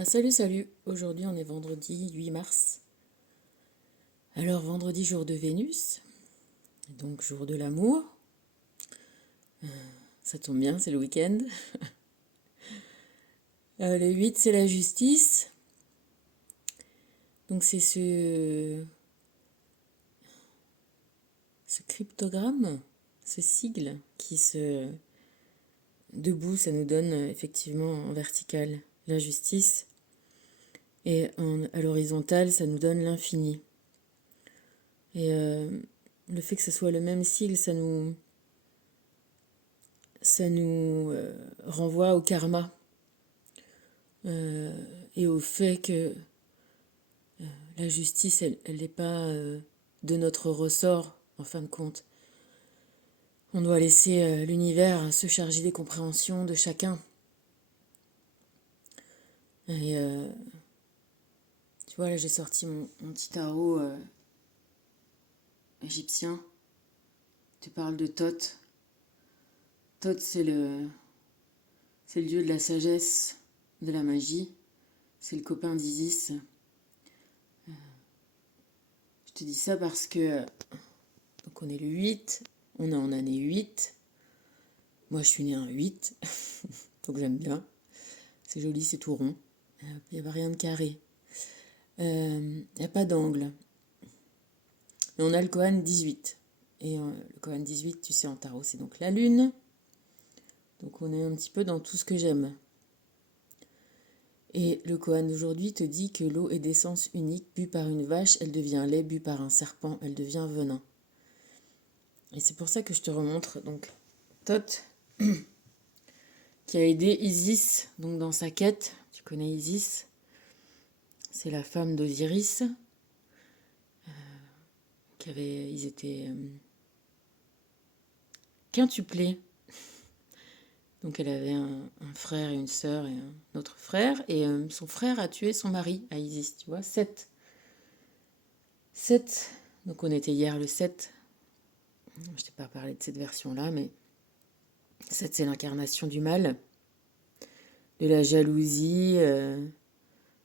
Salut, aujourd'hui on est vendredi 8 mars. Alors vendredi jour de Vénus, donc jour de l'amour, ça tombe bien, c'est le week-end. Le 8 c'est la justice, donc c'est ce cryptogramme, ce sigle qui se... Debout ça nous donne effectivement en vertical la justice et à l'horizontale ça nous donne l'infini. Et le fait que ce soit le même sigle, ça nous renvoie au karma et au fait que la justice, elle n'est pas de notre ressort, en fin de compte. On doit laisser l'univers se charger des compréhensions de chacun. Et tu vois, là, j'ai sorti mon petit tarot égyptien. Tu parles de Thoth. Thoth, c'est le dieu de la sagesse, de la magie. C'est le copain d'Isis. Je te dis ça parce que donc on est le 8, on est en année 8. Moi, je suis née un 8, donc j'aime bien. C'est joli, c'est tout rond. Il n'y a rien de carré. Il n'y a pas d'angle. Et on a le Kohan 18. Et le Kohan 18, tu sais, en tarot, c'est donc la lune. Donc on est un petit peu dans tout ce que j'aime. Et le Kohan d'aujourd'hui te dit que l'eau est d'essence unique. Bu par une vache, elle devient lait. Bu par un serpent, elle devient venin. Et c'est pour ça que je te remontre donc Thoth, qui a aidé Isis donc dans sa quête. Tu connais Isis, c'est la femme d'Osiris. Ils étaient quintuplés. Donc elle avait un frère et une sœur et un autre frère. Et son frère a tué son mari à Isis, tu vois, 7. 7. Donc on était hier le 7. Je t'ai pas parlé de cette version-là, mais 7 c'est l'incarnation du mal, de la jalousie,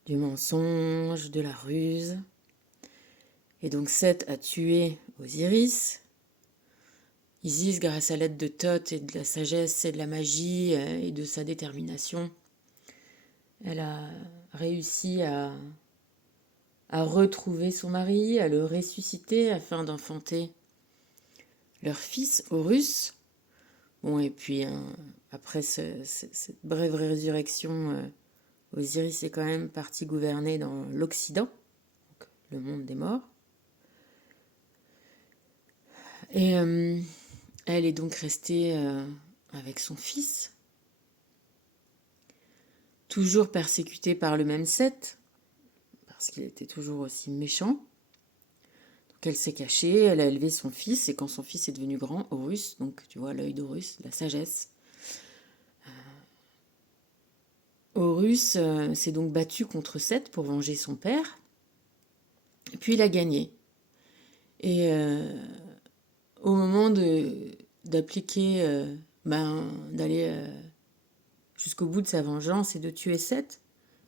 du mensonge, de la ruse. Et donc 7 a tué Osiris. Isis, grâce à l'aide de Thoth et de la sagesse et de la magie et de sa détermination, elle a réussi à retrouver son mari, à le ressusciter afin d'enfanter leur fils, Horus. Bon, et puis après cette brève résurrection, Osiris est quand même parti gouverner dans l'Occident, donc le monde des morts. Et elle est donc restée avec son fils, toujours persécutée par le même Seth, parce qu'il était toujours aussi méchant. Donc elle s'est cachée, elle a élevé son fils, et quand son fils est devenu grand, Horus, donc tu vois l'œil d'Horus, la sagesse, Horus s'est donc battu contre Seth pour venger son père, et puis il a gagné. Et au moment d'appliquer, d'aller jusqu'au bout de sa vengeance et de tuer Seth,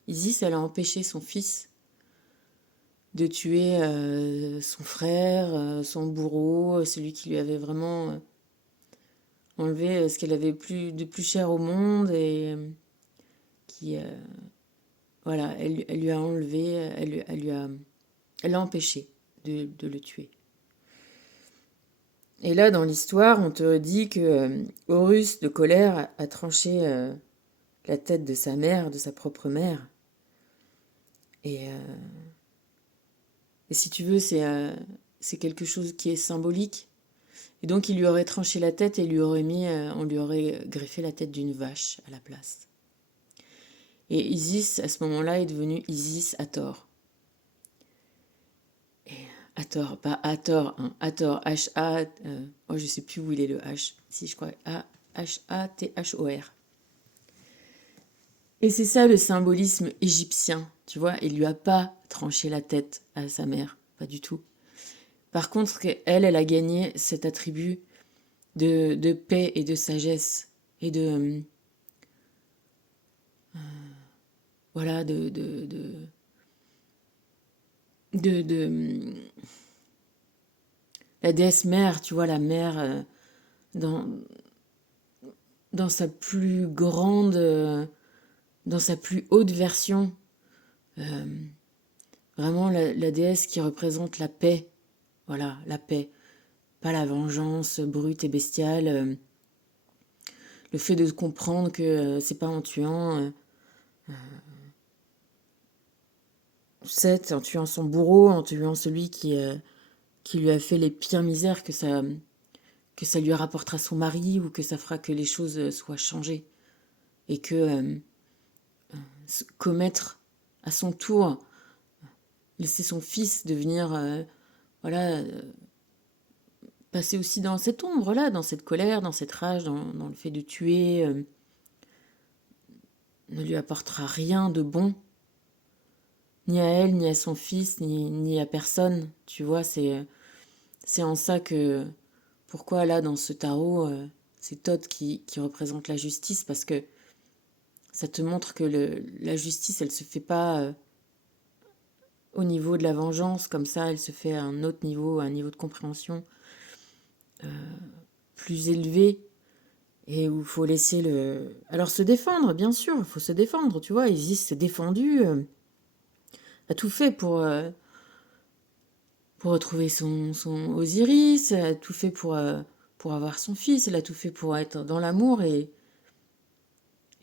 Isis, elle a empêché son fils de tuer son frère, son bourreau, celui qui lui avait vraiment enlevé ce qu'elle avait de plus cher au monde et qui, voilà, elle lui a enlevé, elle l'a empêché de le tuer. Et là, dans l'histoire, on te dit que Horus, de colère, a tranché la tête de sa mère, de sa propre mère. Et si tu veux, c'est quelque chose qui est symbolique. Et donc, il lui aurait tranché la tête et on lui aurait greffé la tête d'une vache à la place. Et Isis, à ce moment-là, est devenue Isis Hathor. Et Hathor, pas Hathor, hein, Hathor, H-A... je sais plus où il est le H. Si, je crois, H-A-T-H-O-R. Et c'est ça le symbolisme égyptien, tu vois. Il lui a pas tranché la tête à sa mère, pas du tout. Par contre, elle a gagné cet attribut de paix et de sagesse et de voilà, de la déesse mère, tu vois, la mère dans, dans sa plus grande, dans sa plus haute version. Euh, Vraiment la déesse qui représente la paix. Voilà, la paix. Pas la vengeance brute et bestiale. Le fait de comprendre que c'est pas en tuant Seth, en tuant son bourreau, en tuant celui qui lui a fait les pires misères, que ça lui rapportera son mari ou que ça fera que les choses soient changées. Et que commettre à son tour, laisser son fils devenir, voilà, passer aussi dans cette ombre-là, dans cette colère, dans cette rage, dans le fait de tuer, ne lui apportera rien de bon, ni à elle, ni à son fils, ni à personne. Tu vois, c'est en ça que, pourquoi là, dans ce tarot, c'est Thoth qui représente la justice, parce que ça te montre que la justice, elle se fait pas au niveau de la vengeance, comme ça, elle se fait à un autre niveau, à un niveau de compréhension plus élevé, et où il faut laisser le... Alors se défendre, bien sûr, il faut se défendre, tu vois, Isis s'est défendu, a tout fait pour retrouver son Osiris, a tout fait pour avoir son fils, elle a tout fait pour être dans l'amour, et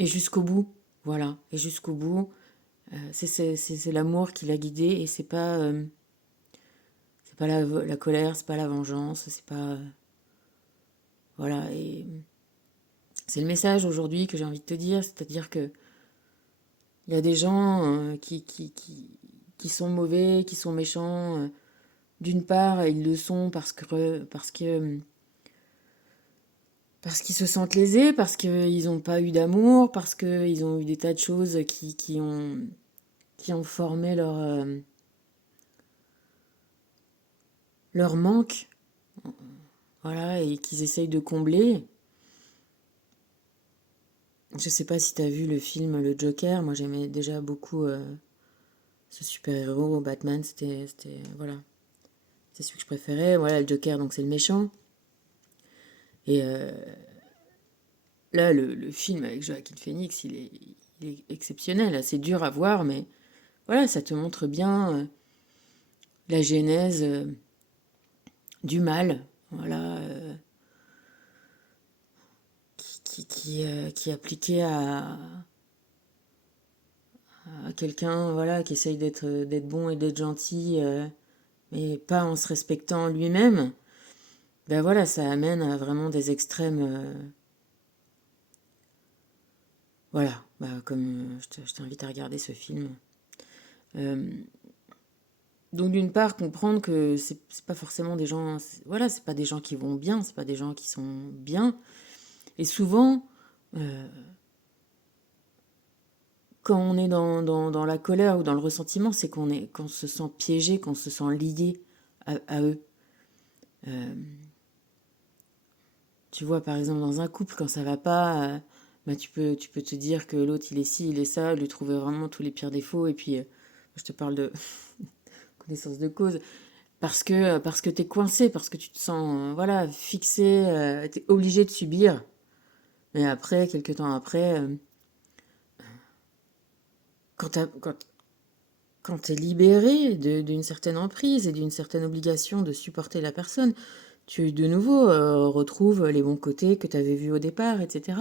jusqu'au bout, voilà, et jusqu'au bout, c'est l'amour qui l'a guidée, et c'est pas la colère, c'est pas la vengeance, c'est pas... voilà, et c'est le message aujourd'hui que j'ai envie de te dire, c'est-à-dire que il y a des gens qui sont mauvais, qui sont méchants. D'une part, ils le sont parce qu'ils se sentent lésés, parce qu'ils n'ont pas eu d'amour, parce qu'ils ont eu des tas de choses qui ont formé leur manque, voilà, et qu'ils essayent de combler. Je sais pas si t'as vu le film Le Joker, moi j'aimais déjà beaucoup ce super-héros, Batman, voilà, c'est celui que je préférais. Voilà, le Joker, donc c'est le méchant. Et là, le film avec Joaquin Phoenix, il est exceptionnel. C'est dur à voir, mais voilà, ça te montre bien la genèse du mal, voilà, qui est appliqué à quelqu'un, voilà, qui essaye d'être bon et d'être gentil, mais pas en se respectant lui-même. Ben voilà, ça amène à vraiment des extrêmes. Voilà, bah, comme je t'invite à regarder ce film. Euh, donc d'une part, comprendre que c'est pas forcément des gens, voilà, c'est pas des gens qui vont bien, c'est pas des gens qui sont bien. Et souvent, euh, quand on est dans la colère ou dans le ressentiment, c'est qu'on se sent piégé, qu'on se sent lié à eux. Euh, Tu vois, par exemple, dans un couple, quand ça va pas, bah, tu peux te dire que l'autre, il est ci, il est ça, lui trouver vraiment tous les pires défauts. Et puis, je te parle de connaissance de cause. Parce que t'es coincé, parce que tu te sens, voilà, fixé, t'es obligé de subir. Mais après, quelques temps après, quand quand t'es libéré d'une certaine emprise et d'une certaine obligation de supporter la personne, tu de nouveau retrouves les bons côtés que tu avais vus au départ, etc.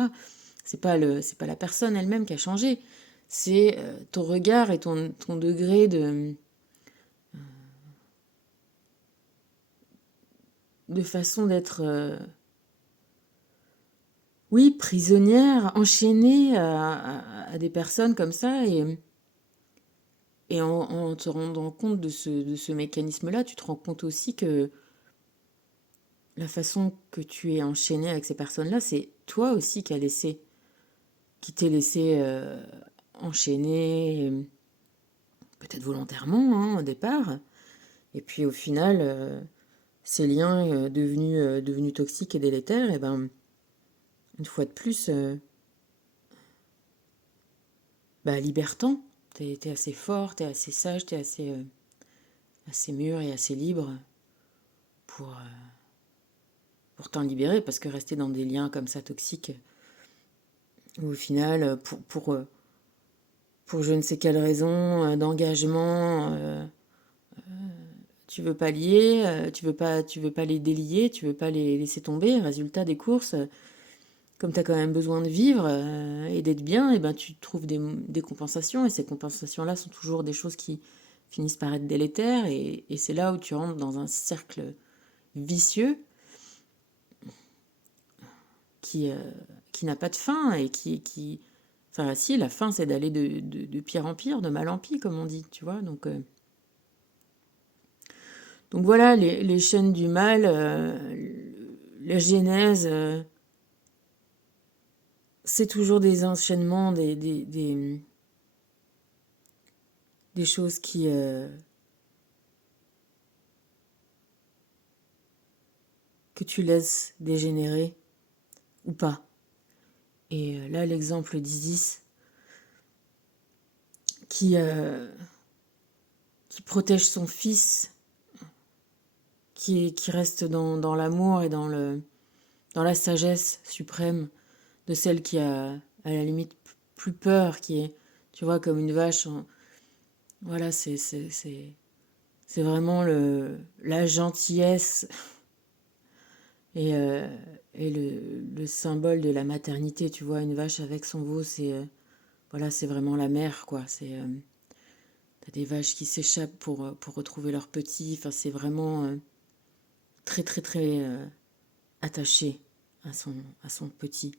C'est pas la personne elle-même qui a changé, c'est ton regard et ton degré de façon d'être, oui, prisonnière, enchaînée à des personnes comme ça. Et en te rendant compte de ce mécanisme-là, tu te rends compte aussi que la façon que tu es enchaîné avec ces personnes-là, c'est toi aussi qui t'es laissé enchaîner, peut-être volontairement hein, au départ. Et puis au final, ces liens devenus toxiques et délétères, et ben, une fois de plus, bah, libère-t'en. T'es assez fort, t'es assez sage, t'es assez mûr et assez libre pour, euh, pour t'en libérer, parce que rester dans des liens comme ça toxiques, où au final, pour je ne sais quelle raison d'engagement, tu veux pas lier, tu veux pas les délier, tu veux pas les laisser tomber. Résultat des courses, comme tu as quand même besoin de vivre et d'être bien, et ben tu trouves des compensations, et ces compensations-là sont toujours des choses qui finissent par être délétères, et c'est là où tu rentres dans un cercle vicieux qui, euh, qui n'a pas de fin et qui... Enfin, si, la fin, c'est d'aller de pire en pire, de mal en pis, comme on dit, tu vois. Donc voilà, les chaînes du mal, la genèse, c'est toujours des enchaînements, des choses que tu laisses dégénérer ou pas. Et là, l'exemple d'Isis qui, euh, qui protège son fils, qui reste dans l'amour et dans la sagesse suprême de celle qui a à la limite plus peur, qui est, tu vois, comme une vache. Voilà, c'est vraiment la gentillesse et, euh, et le symbole de la maternité. Tu vois, une vache avec son veau, voilà, c'est vraiment la mère, quoi. T'as des vaches qui s'échappent pour retrouver leurs petits. Enfin, c'est vraiment très, très, très attaché à son petit.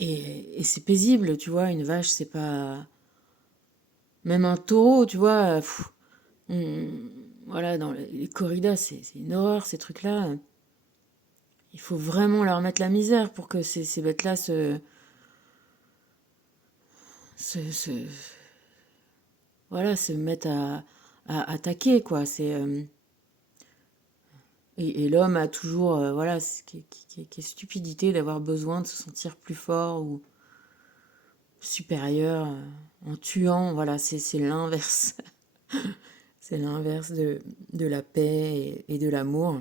Et c'est paisible, tu vois, une vache, c'est pas... Même un taureau, tu vois, voilà, dans les corridas, c'est une horreur, ces trucs-là. Il faut vraiment leur mettre la misère pour que ces bêtes-là se, voilà, se mettent à attaquer, quoi. Et l'homme a toujours, voilà, qui est stupidité d'avoir besoin de se sentir plus fort ou supérieur en tuant. Voilà, c'est l'inverse. C'est l'inverse de la paix et de l'amour.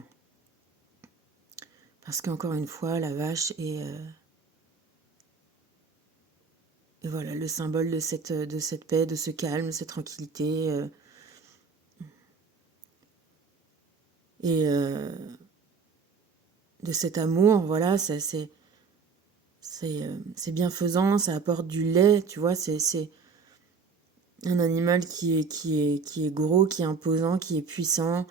Parce qu'encore une fois, la vache est voilà, le symbole de cette paix, de ce calme, de cette tranquillité. Et de cet amour, voilà, c'est bienfaisant, ça apporte du lait, tu vois, c'est un animal qui est gros, qui est imposant, qui est puissant,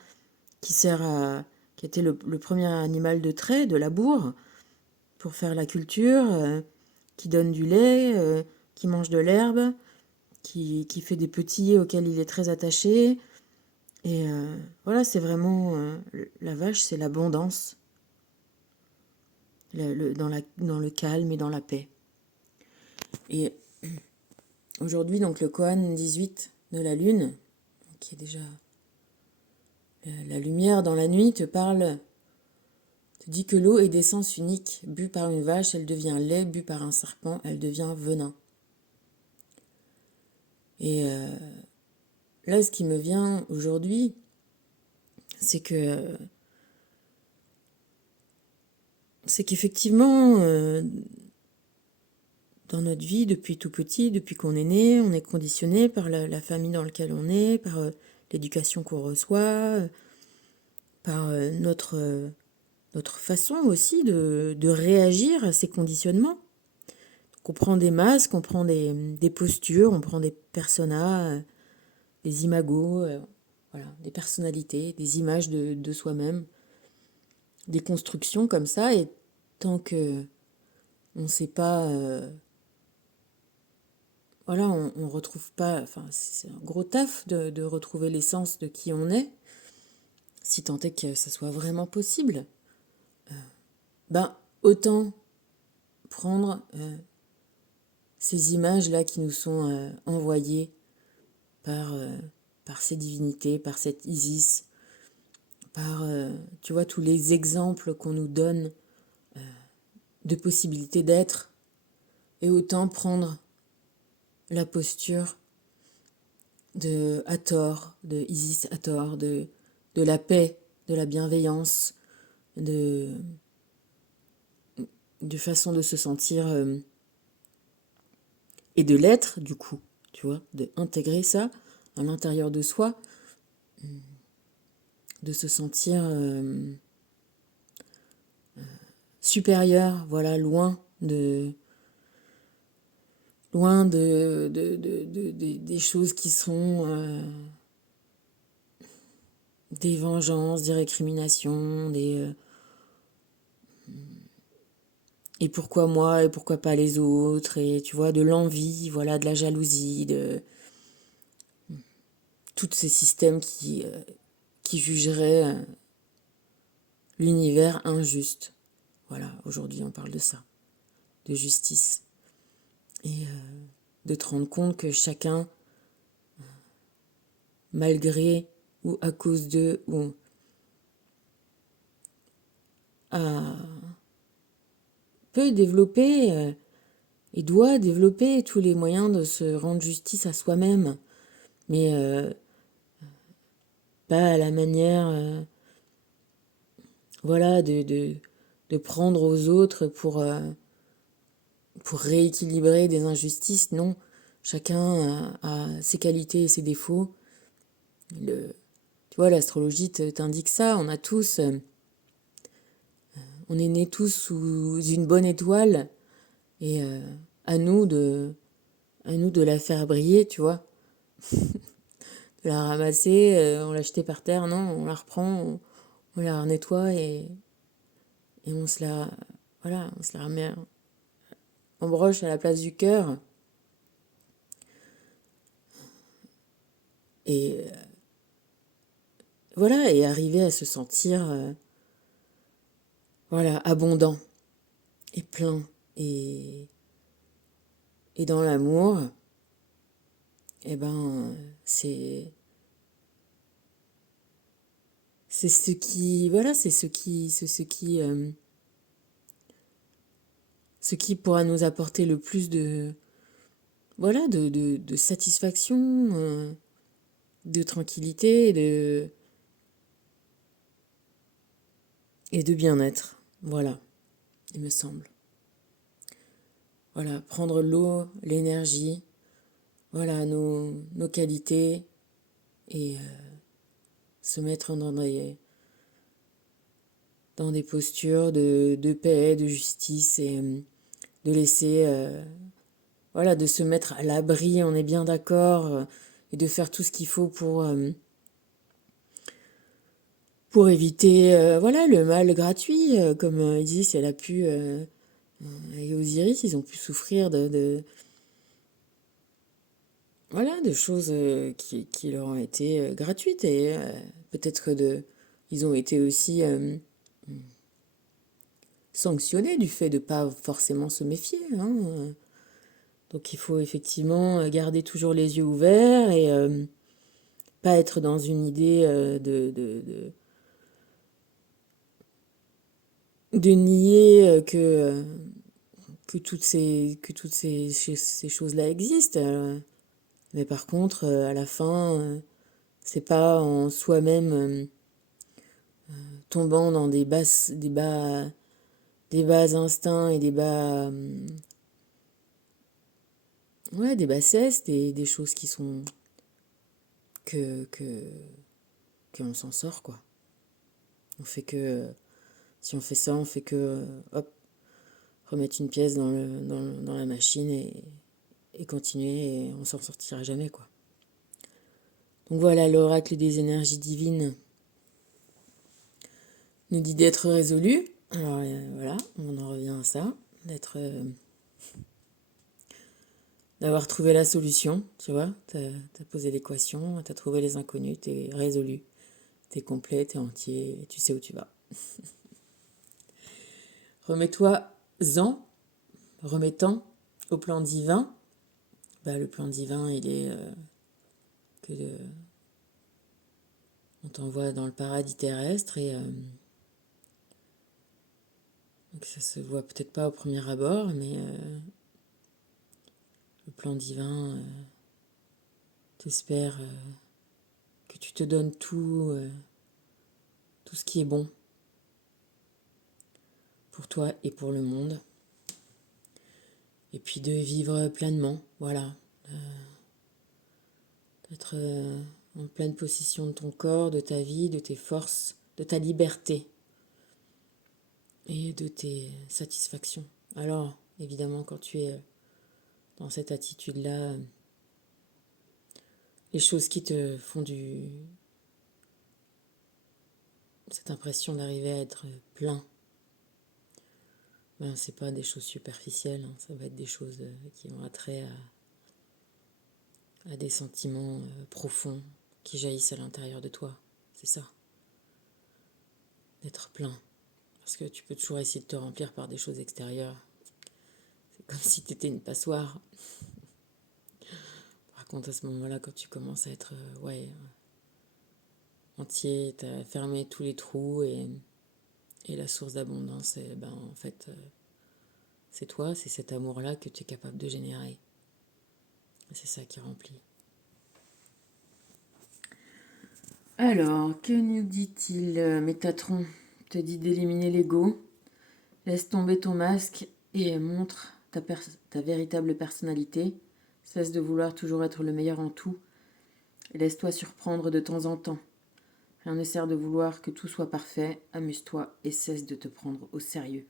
qui sert qui était le premier animal de trait, de labour, pour faire la culture, qui donne du lait, qui mange de l'herbe, qui fait des petits auxquels il est très attaché. Et voilà, c'est vraiment... la vache, c'est l'abondance, dans le calme et dans la paix. Et aujourd'hui, donc le Koan 18 de la Lune, qui est déjà la lumière dans la nuit, te dit que l'eau est d'essence unique. Bue par une vache, elle devient lait, bue par un serpent, elle devient venin. Et là, ce qui me vient aujourd'hui, c'est qu'effectivement, dans notre vie, depuis tout petit, depuis qu'on est né, on est conditionné par la famille dans laquelle on est, par l'éducation qu'on reçoit, par notre façon aussi de réagir à ces conditionnements. Donc on prend des masques, on prend des postures, on prend des personas, des imagos, voilà, des personnalités, des images de soi-même, des constructions comme ça, et tant que on ne sait pas... voilà, on retrouve pas... Enfin, c'est un gros taf de retrouver l'essence de qui on est, si tant est que ça soit vraiment possible. Ben, autant prendre ces images-là qui nous sont envoyées par, par ces divinités, par cette Isis, par, tu vois, tous les exemples qu'on nous donne de possibilités d'être, et autant prendre la posture de Hathor, de Isis Hathor, de la paix, de la bienveillance, de façon de se sentir et de l'être, du coup, tu vois, de intégrer ça à l'intérieur de soi, de se sentir supérieur, voilà, loin des choses qui sont des vengeances, des récriminations, et pourquoi moi et pourquoi pas les autres, et tu vois, de l'envie, voilà, de la jalousie, de tous ces systèmes qui jugeraient l'univers injuste. Voilà, aujourd'hui on parle de ça, de justice. Et de te rendre compte que chacun, malgré ou à cause de, ou peut développer et doit développer tous les moyens de se rendre justice à soi-même, mais pas à la manière voilà, de prendre aux autres pour rééquilibrer des injustices. Non, chacun a ses qualités et ses défauts. Tu vois, l'astrologie t'indique ça. On a tous, on est nés tous sous une bonne étoile, et à nous de, la faire briller, tu vois. De la ramasser, on l'a jetée par terre, non, on la reprend, on la nettoie, et on se la, voilà, on se la remet en broche à la place du cœur. Et voilà, et arriver à se sentir voilà, abondant et plein, et, dans l'amour, eh ben c'est ce qui, voilà, c'est ce qui pourra nous apporter le plus de, voilà, de satisfaction, de tranquillité, et de bien-être. Voilà, il me semble. Voilà, prendre l'eau, l'énergie, voilà, nos qualités, et se mettre dans des postures de paix, de justice, et de laisser, voilà, de se mettre à l'abri, on est bien d'accord, et de faire tout ce qu'il faut pour éviter, voilà, le mal gratuit, comme Isis, elle a pu, et Osiris, ils ont pu souffrir voilà, de choses qui leur ont été gratuites, et peut-être ils ont été aussi sanctionnés du fait de pas forcément se méfier, hein. Donc il faut effectivement garder toujours les yeux ouverts, et pas être dans une idée de nier que toutes ces choses-là existent. Mais par contre, à la fin, c'est pas en soi-même tombant dans des bas instincts et ouais, des bassesses, des choses qui sont que qu'on s'en sort, quoi. On fait que Si on fait ça, on fait que hop, remettre une pièce dans la machine, et continuer, et on s'en sortira jamais, quoi. Donc voilà, l'oracle des énergies divines nous dit d'être résolu. Alors voilà, on en revient à ça, d'avoir trouvé la solution, tu vois. T'as posé l'équation, t'as trouvé les inconnus, t'es résolu, t'es complet, t'es entier, et tu sais où tu vas. Remets-toi-en, remettant au plan divin. Bah, le plan divin, il est que on t'envoie dans le paradis terrestre, et donc ça se voit peut-être pas au premier abord, mais le plan divin t'espère que tu te donnes tout ce qui est bon pour toi et pour le monde. Et puis de vivre pleinement, voilà. D'être en pleine possession de ton corps, de ta vie, de tes forces, de ta liberté et de tes satisfactions. Alors, évidemment, quand tu es dans cette attitude-là, les choses qui te font cette impression d'arriver à être plein, ben, c'est pas des choses superficielles, hein, ça va être des choses qui ont attrait à des sentiments profonds qui jaillissent à l'intérieur de toi. C'est ça, d'être plein. Parce que tu peux toujours essayer de te remplir par des choses extérieures. C'est comme si tu étais une passoire. Par contre, à ce moment-là, quand tu commences à être entier, tu as fermé tous les trous et la source d'abondance, ben, en fait, c'est toi, c'est cet amour-là que tu es capable de générer. Et c'est ça qui remplit. Alors, que nous dit-il Métatron te dit d'éliminer l'ego, laisse tomber ton masque et montre ta véritable personnalité. Cesse de vouloir toujours être le meilleur en tout et laisse-toi surprendre de temps en temps. Rien ne sert de vouloir que tout soit parfait, amuse-toi et cesse de te prendre au sérieux.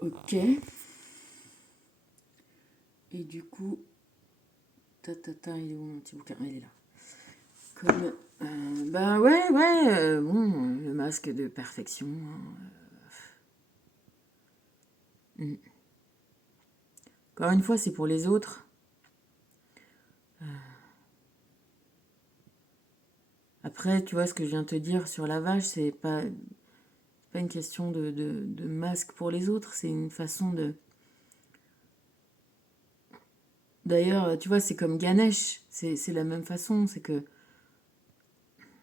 Ok. Et du coup, il est où mon petit bouquin? Il est là. Comme, bon, le masque de perfection. Encore une fois, c'est pour les autres. Après, tu vois, ce que je viens de te dire sur la vache, c'est pas une question de masque pour les autres, c'est une façon de... D'ailleurs, tu vois, c'est comme Ganesh, c'est la même façon, c'est que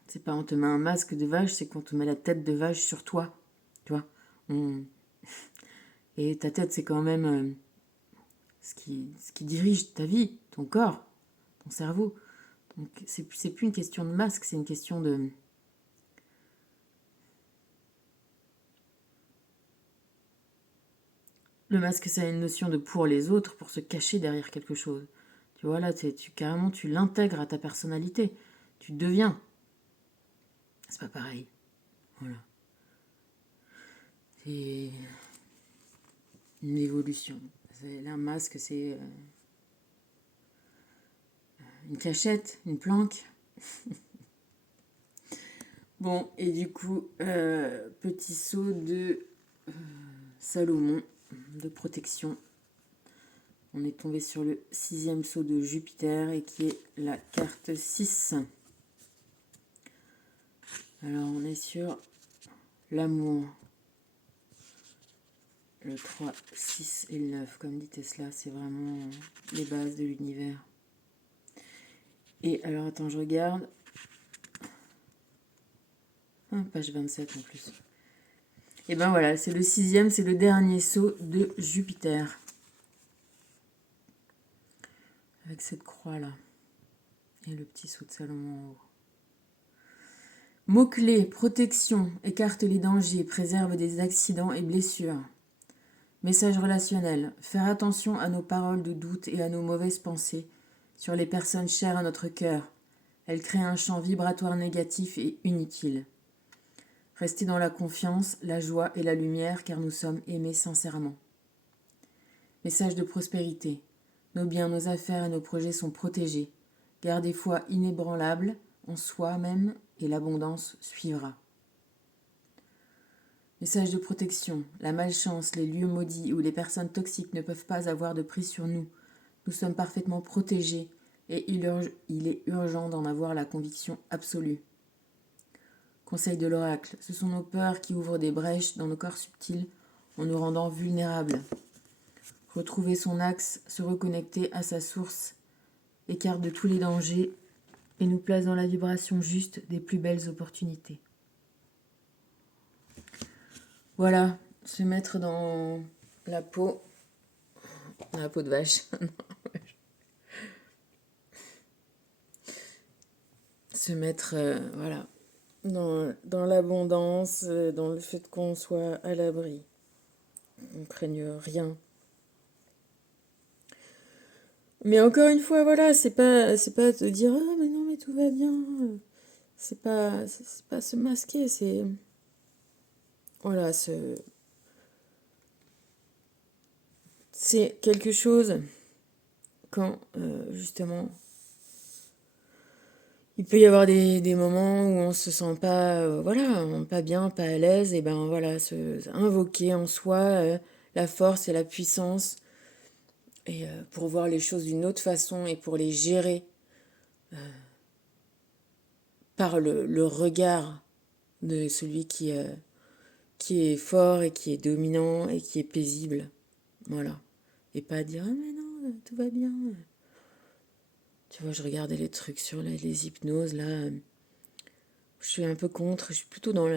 c'est pas on te met un masque de vache, c'est qu'on te met la tête de vache sur toi, tu vois. Et ta tête, c'est quand même ce qui dirige ta vie, ton corps, ton cerveau. Donc c'est plus une question de masque, c'est une question de... Le masque, ça a une notion de pour les autres, pour se cacher derrière quelque chose. Tu vois, là, carrément, tu l'intègres à ta personnalité. Tu deviens. C'est pas pareil. Voilà. C'est une évolution. Un masque, c'est une cachette, une planque. Bon, et du coup, petit saut de Salomon, de protection. On est tombé sur le 6e saut de Jupiter et qui est la carte 6. Alors, on est sur l'amour. Le 3, 6 et le 9, comme dit Tesla, c'est vraiment les bases de l'univers. Et alors, attends, je regarde. Page 27 en plus. Et ben voilà, c'est le 6e, c'est le dernier saut de Jupiter. Avec cette croix-là. Et le petit saut de Salomon en haut. Mots-clés, protection, écarte les dangers, préserve des accidents et blessures. Message relationnel, faire attention à nos paroles de doute et à nos mauvaises pensées sur les personnes chères à notre cœur. Elles créent un champ vibratoire négatif et inutile. Restez dans la confiance, la joie et la lumière car nous sommes aimés sincèrement. Message de prospérité. Nos biens, nos affaires et nos projets sont protégés. Gardez foi inébranlable en soi-même et l'abondance suivra. Message de protection. La malchance, les lieux maudits ou les personnes toxiques ne peuvent pas avoir de prise sur nous. Nous sommes parfaitement protégés et il est urgent d'en avoir la conviction absolue. Conseil de l'oracle. Ce sont nos peurs qui ouvrent des brèches dans nos corps subtils en nous rendant vulnérables. Retrouver son axe, se reconnecter à sa source, écarte de tous les dangers et nous place dans la vibration juste des plus belles opportunités. Voilà, se mettre dans la peau, la peau de vache. Se mettre, voilà, dans l'abondance, dans le fait qu'on soit à l'abri. On ne craigne rien. Mais encore une fois, voilà, c'est pas te dire ah mais non mais tout va bien. C'est pas se masquer, c'est voilà, c'est quelque chose quand justement il peut y avoir des moments où on se sent pas voilà, pas bien, pas à l'aise et ben voilà, invoquer en soi la force et la puissance et pour voir les choses d'une autre façon et pour les gérer par le regard de celui qui est fort et qui est dominant et qui est paisible. Voilà. Et pas dire, ah mais non, tout va bien. Tu vois, je regardais les trucs sur les hypnoses, là. Je suis un peu contre, je suis plutôt dans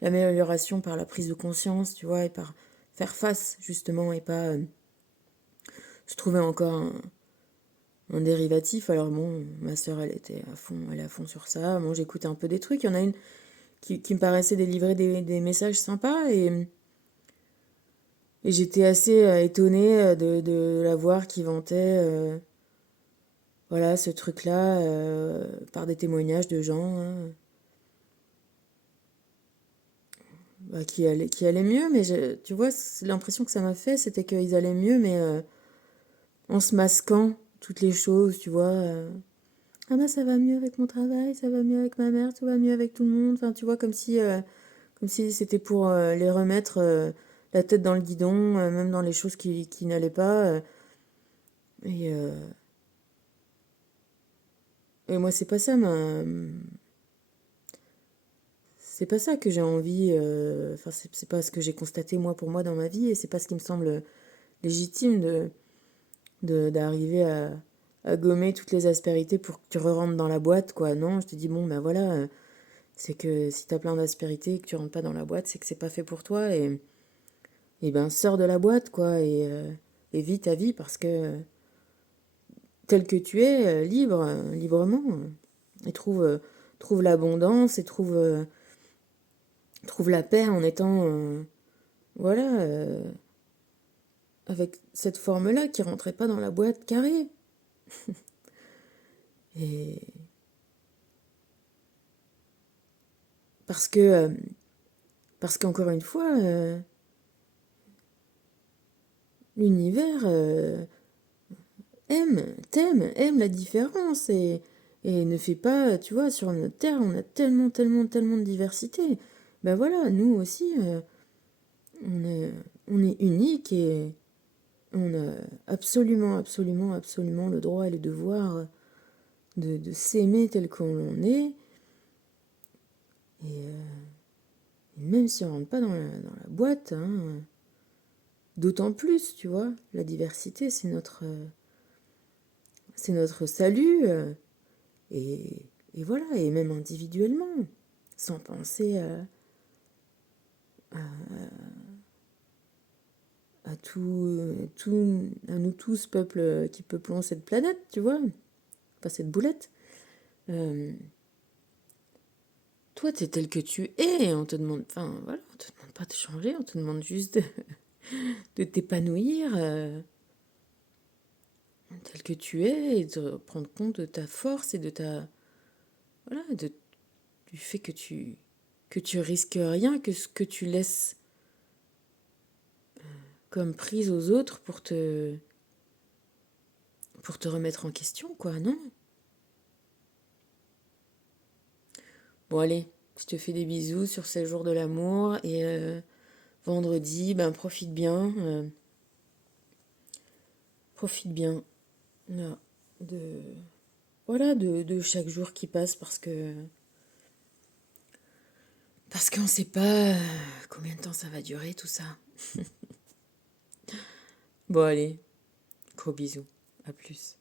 l'amélioration par la prise de conscience, tu vois, et par faire face, justement, et pas se trouver encore un dérivatif. Alors bon, ma sœur, elle est à fond sur ça. Moi, j'écoute un peu des trucs. Il y en a une qui me paraissait délivrer des messages sympas et j'étais assez étonnée de la voir qui vantait voilà, ce truc-là par des témoignages de gens hein, bah, qui allaient mieux. Mais tu vois, l'impression que ça m'a fait, c'était qu'ils allaient mieux, mais en se masquant toutes les choses, tu vois. Ah bah ça va mieux avec mon travail, ça va mieux avec ma mère, tout va mieux avec tout le monde. Enfin, tu vois, comme si c'était pour les remettre la tête dans le guidon, même dans les choses qui n'allaient pas. Et, euh, et moi, c'est pas ça, c'est pas ça que j'ai envie. Enfin, c'est pas ce que j'ai constaté moi pour moi dans ma vie, et c'est pas ce qui me semble légitime d'arriver à gommer toutes les aspérités pour que tu re-rentres dans la boîte, quoi. Non, je te dis, bon, ben voilà, c'est que si t'as plein d'aspérités et que tu rentres pas dans la boîte, c'est que c'est pas fait pour toi, et ben sors de la boîte, quoi, et vis ta vie parce que tel que tu es, libre, librement, et trouve l'abondance et trouve la paix en étant, voilà, avec cette forme-là qui rentrait pas dans la boîte carrée. Et parce que, parce qu'encore une fois, l'univers aime la différence et ne fait pas, tu vois, sur notre Terre, on a tellement, tellement, tellement de diversité. Ben voilà, nous aussi, on est, on est unique et on a absolument, absolument, absolument le droit et le devoir de s'aimer tel qu'on est. Et même si on rentre pas dans la boîte, hein, d'autant plus, tu vois, la diversité, c'est notre salut. Et, et voilà, et même individuellement, sans penser à à nous tous, peuple qui peuplons cette planète, tu vois, pas cette boulette. Euh, Toi, t'es tel que tu es, on te demande, enfin voilà, on te demande pas de changer, on te demande juste de t'épanouir tel que tu es et de prendre compte de ta force et voilà, du fait que tu risques rien, que ce que tu laisses comme prise aux autres pour te remettre en question, quoi, non? Bon, allez, je te fais des bisous sur ces jours de l'amour et vendredi, ben profite bien là, de, voilà, de chaque jour qui passe parce qu'on sait pas combien de temps ça va durer tout ça. Bon, allez, gros bisous, à plus.